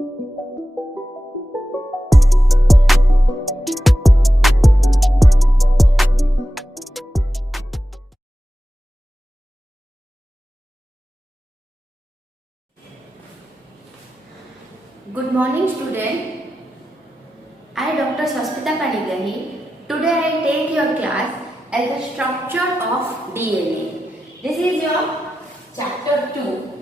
Good morning, student. I, Dr. Saspita Panigrahi. Today I take your class as the structure of DNA. This is your chapter 2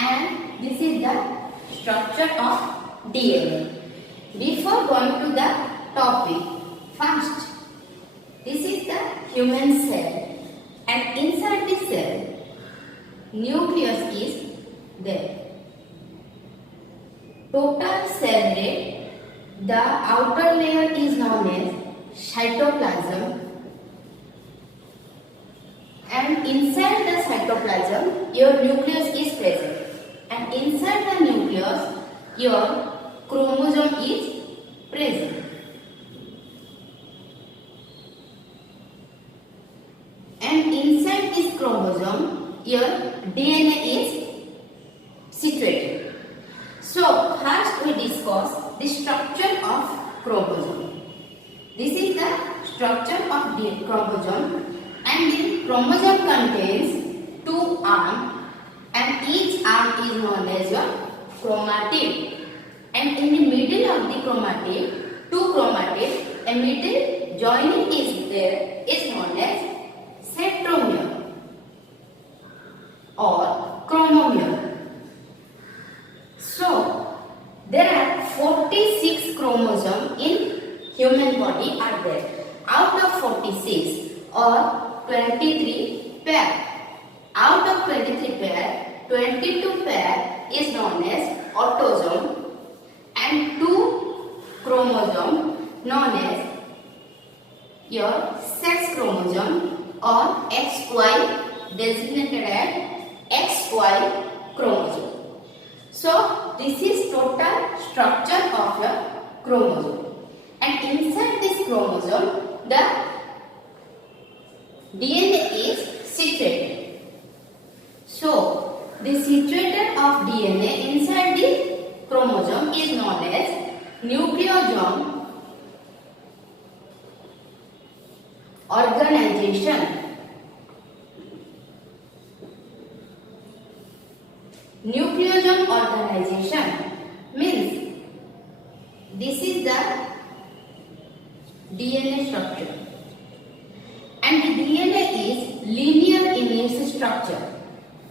and this is the structure of DNA. Before going to the topic, first, this is the human cell and inside the cell, nucleus is there. Total cell rate, the outer layer is known as cytoplasm and inside the cytoplasm your nucleus is present and inside the nucleus your chromosome is present. And inside this chromosome your DNA is situated. So, first we discuss the structure of chromosome. This is the structure of the chromosome and the chromosome contains two arms and each arm is known as your chromatid. And in the middle of the chromatid, two chromatid, a middle joining is there is known as centromere or chromomere. So, there are 46 chromosomes in human body are there. Out of 46 or 23 pair. Out of 23 pair, 22 pair is known as autosome and 2 chromosome known as your sex chromosome or XY designated as XY chromosome. So, this is total structure of your chromosome. And inside this chromosome, the DNA is situated. So, the situated of DNA inside the chromosome is known as Nucleosome Organization. Nucleosome Organization means this is the DNA structure and the DNA is linear in its structure.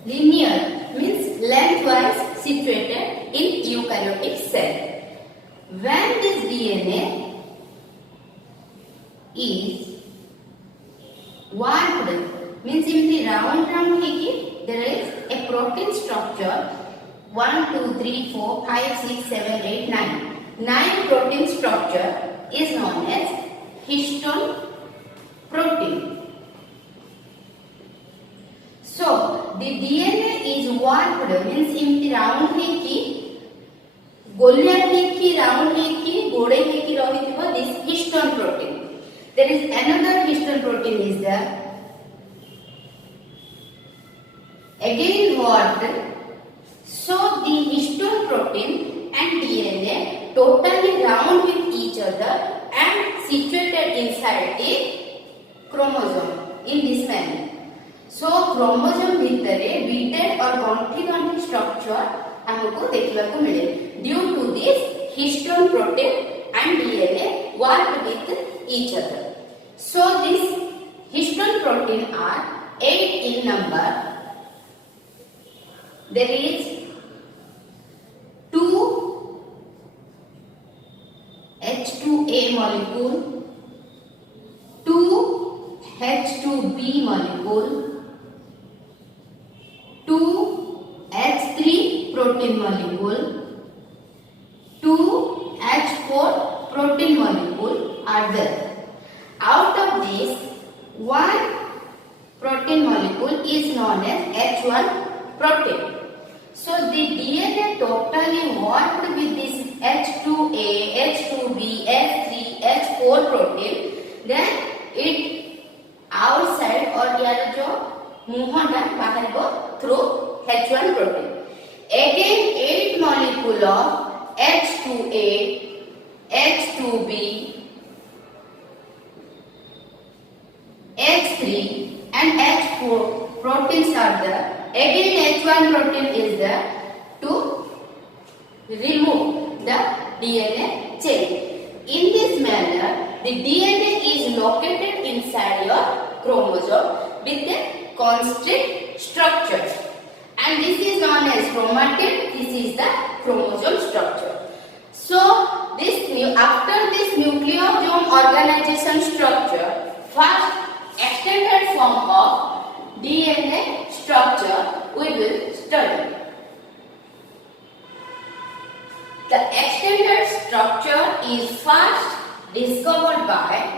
Linear means lengthwise situated in eukaryotic cell. When this DNA is warped means in the round there is a protein structure 1, 2, 3, 4, 5, 6, 7, 8, 9. 9 protein structure is known as Histone Protein. So, the DNA is warped means in the round गोलिया round गोड़े this Histone Protein. There is another Histone Protein is there. Again warped. So the histone protein and DNA totally round with each other and situated inside the chromosome in this manner. So chromosome भितरे beaded or गंठी structure हमको देखने को मिले due to this histone protein and DNA warped with each other. So this histone protein are 8 in number. There is 2 H2A molecule, 2 H2B molecule, 2 H3 protein molecule, 2 H4 protein molecule are there. Out of this, one protein molecule is known as H1 protein. So the DNA totally warped with this H2A, H2B, H3, H4 protein. Then it outside or यार जो मुँह डा बाहर go through H1 protein. Again 8 molecule of H2A, H2B, H3 and H4 proteins are there. Again H1 protein is there to remove the DNA chain. In this manner, the DNA is located inside your chromosome with a constant structure. And this is known as chromatid. This is the chromosome structure. So, after this nucleosome organization structure, first extended form of DNA structure we will study. The extended structure is first discovered by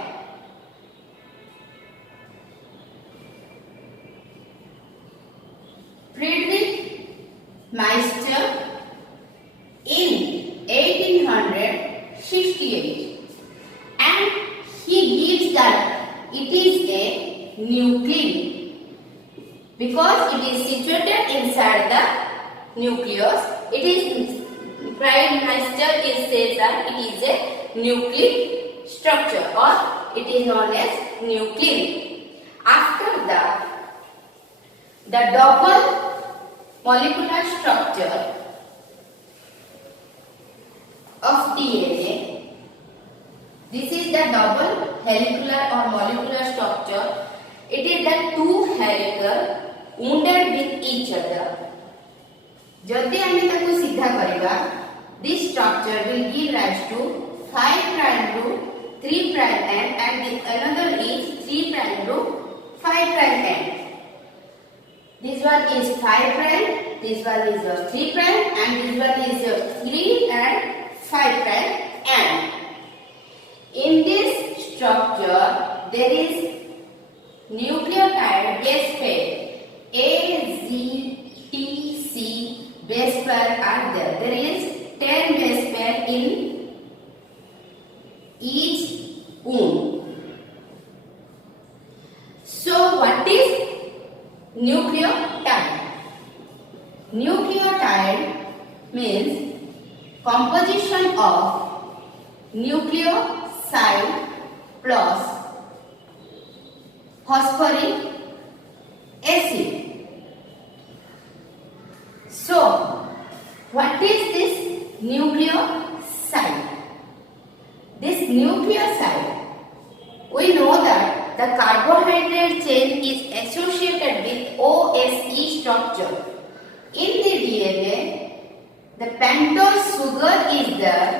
Meister in 1868, and he gives that it is a nuclein because it is situated inside the nucleus. It is Meister says that it is a nucleic structure or it is known as nuclein. After that, the double molecular structure of DNA. This is the double helical or molecular structure. It is the two helical wounded with each other. जदि आमे ताकू सीधा करिबा, this structure will give rise to 5 prime root 3 prime end and the another is 3 prime root 5 prime end. This one is 5 prime, this one is your 3 prime and this one is your 3 and 5 prime end. In this structure there is nucleotide base pair A, Z, T, C base pair are there. There is 10 base pair in each womb. So what is nucleotide? Nucleotide means composition of nucleoside plus phosphoric acid. So, what is this nucleoside? This nucleoside, we know that the carbohydrate chain is associated with OSE structure. In the DNA, the pentose sugar is there,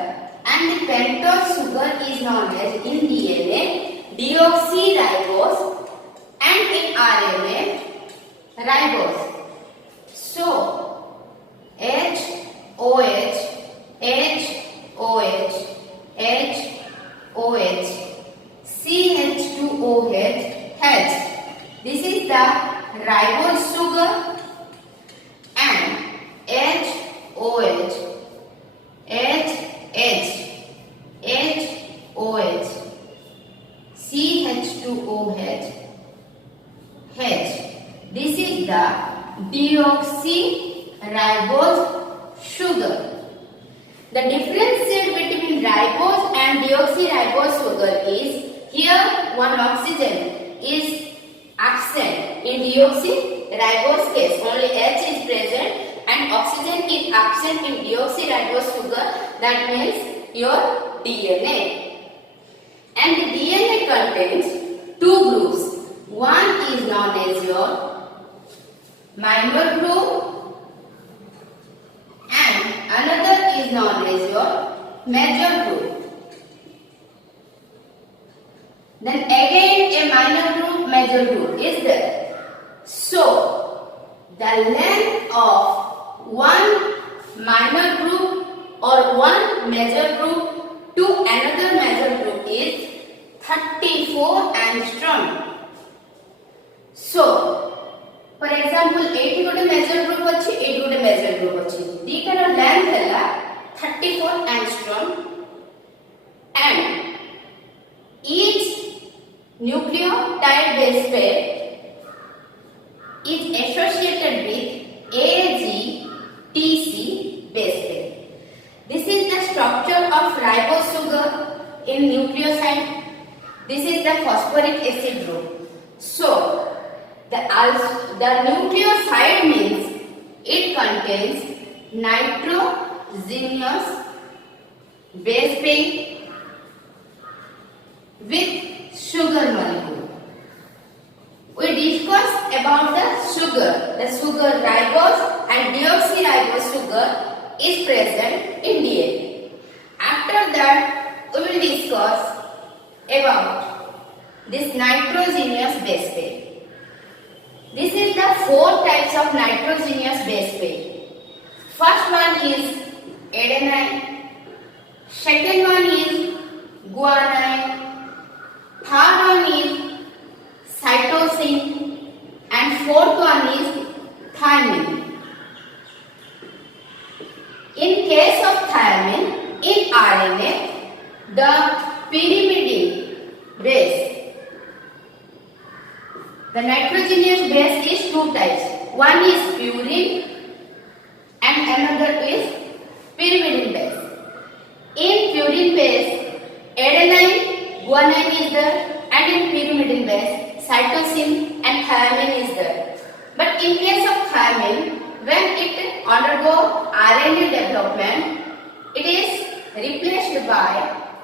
and the pentose sugar is known as in DNA deoxyribose and in RNA ribose. So HOH, HOH, HOH, CH2OH, H. This is the ribose sugar and HOH, HH, HOH, CH2OH, H. This is the deoxyribose sugar. The difference between ribose and deoxyribose sugar is here one oxygen is absent. In deoxyribose case only H is present and oxygen is absent in deoxyribose sugar. That means your DNA. And the DNA contains two groups. One is known as your minor group and another is known as your major group. Then again a minor group, major group is there. So the length of one minor group or one major group to another major group is 34 angstrom. So, for example, 80 gote major group अछि, 80 gote major group अछि. Dikara length hela 34 angstrom and each nucleotide base pair is associated with AG TC base pair. This is the structure of ribose sugar in nucleoside. This is the phosphoric acid group. So the nucleoside means it contains nitrogenous base pair with sugar molecule. We discussed about the sugar. The sugar ribose and deoxyribose sugar is present in DNA. After that, we will discuss about this nitrogenous base pair. This is the 4 types of nitrogenous base pair. First one is adenine, second one is guanine, third one is cytosine, and fourth one is thymine. In case of thymine, in RNA, the pyrimidine base, the nitrogenous base is 2 types. One is purine and another is pyrimidine base. In purine base, adenine, guanine is there, and in pyrimidine base, cytosine and thymine is there. But in case of thymine, when it undergo RNA development, it is replaced by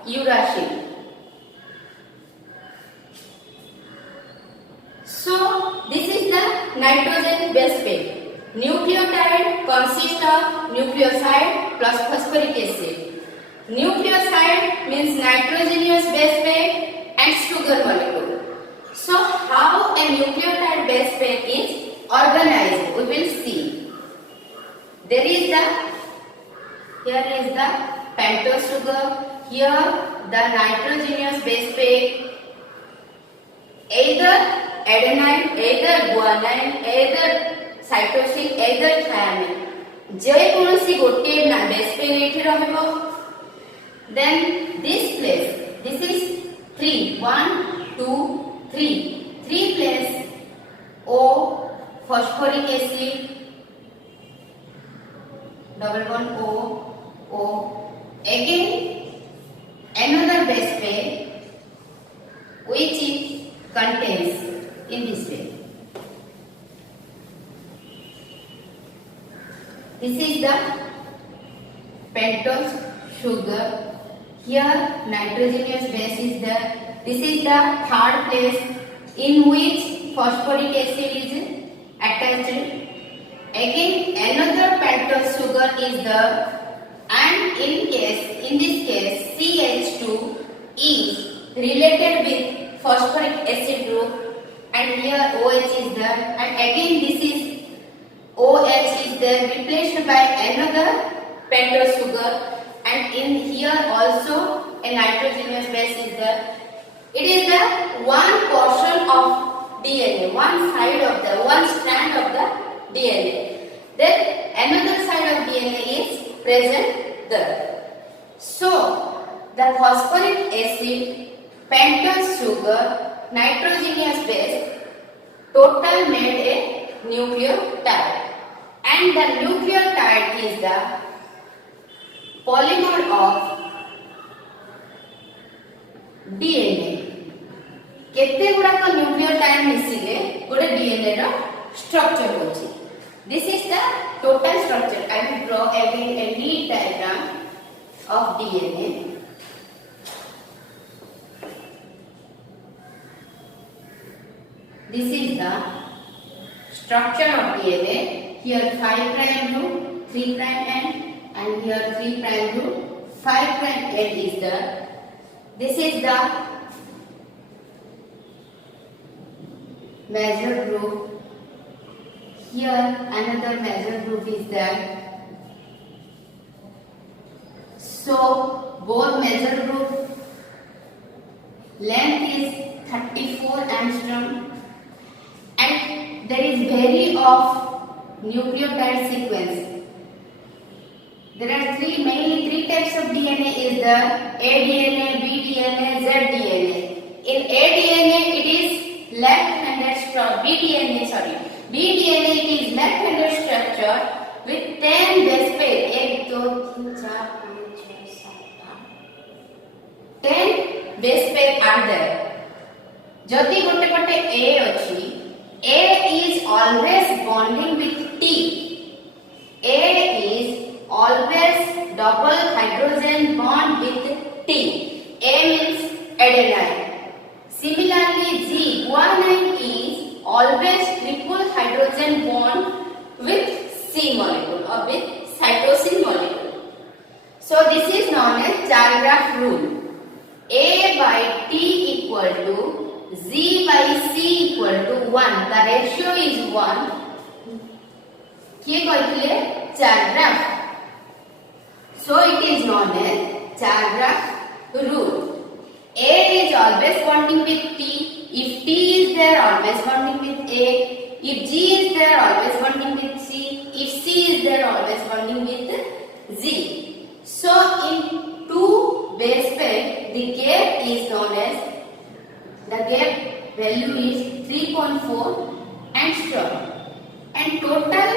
uracil. So this is the nitrogen base pair. Nucleotide consists of nucleoside plus phosphoric acid. Nucleoside means nitrogenous base pair and sugar molecule. So how a nucleotide base pair is organized, we will see. Here is the pentose sugar. Here the nitrogenous base pair, either adenine, either guanine, either cytosine, either thymine. जे कोनसी गोटे base pair एठी रहबो. Then this place, this is 3, 1, 2, 3. 3 place O phosphoric acid, double bond O. Again another base pair which is contains in this way. This is the pentose sugar. Here nitrogenous base is there. This is the third place in which phosphoric acid is attached. Again another pentose sugar is there, and in this case CH2 is related with phosphoric acid group, and here OH is there, and again this is OH is there replaced by another pentose sugar, and in here also a nitrogenous base is there. It is the one portion of DNA, one strand of the DNA. Then another side of DNA is present there. So the phosphoric acid, pentose sugar, nitrogenous base total made a nucleotide, and the nucleotide is the polymer of DNA. केते गुडा को nucleotide मिसिले गोटे DNA रो structure होची. This is the total structure. I will draw again a neat diagram of DNA. This is the structure of DNA. Here 5 prime loop, 3 prime end, and here 3 prime loop, 5 prime end is there. This is the major group. Here another major group is there. So both major group length is 34 angstrom, and there is vary of nucleotide sequence. There are mainly three types of DNA is the aDNA, bDNA, zDNA. In aDNA it is left-handed structure. bDNA it is left-handed structure with 10 10 base pair are there. Jodi gote pate A achi, A is always bonding with T. A is always double hydrogen bond with T. A means adenine. Similarly, G, guanine is always triple hydrogen bond with C molecule or with cytosine molecule. So this is known as jar graph rule. A by T equal to Z by C equal to 1. The ratio is 1. किए कहथिले jar graph. So it is known as jar graph rule. A is always bonding with T. If T is there, always bonding with A. If G is there, always bonding with C. If C is there, always bonding with Z. So in two base pair, the gap is known as, the gap value is 3.4 angstrom. And total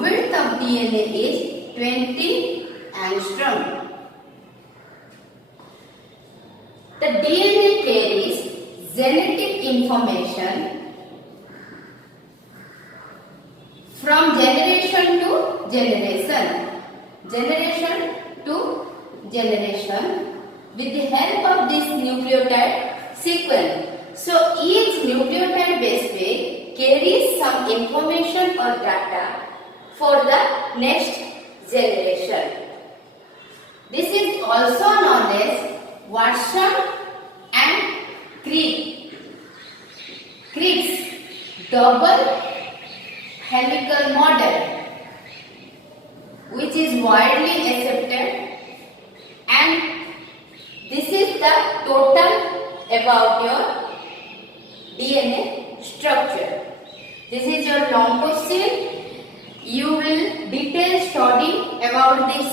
width of DNA is 20 angstrom. The DNA carries genetic information from generation to generation, with the help of this nucleotide sequence. So each nucleotide base pair carries some information or data for the next generation. This is also known as Watson and Crick's double helical model, which is widely accepted, and this is the total about your DNA structure. This is your long question. You will detail study about this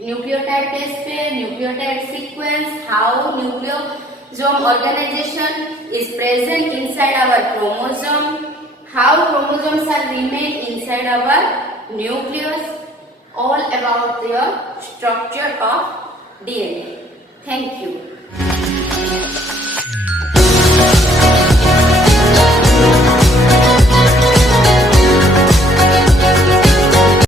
nucleotide base pair, nucleotide sequence, how nucleosome organization is present inside our chromosome, how chromosomes are remain inside our nucleus, all about the structure of DNA. Thank you.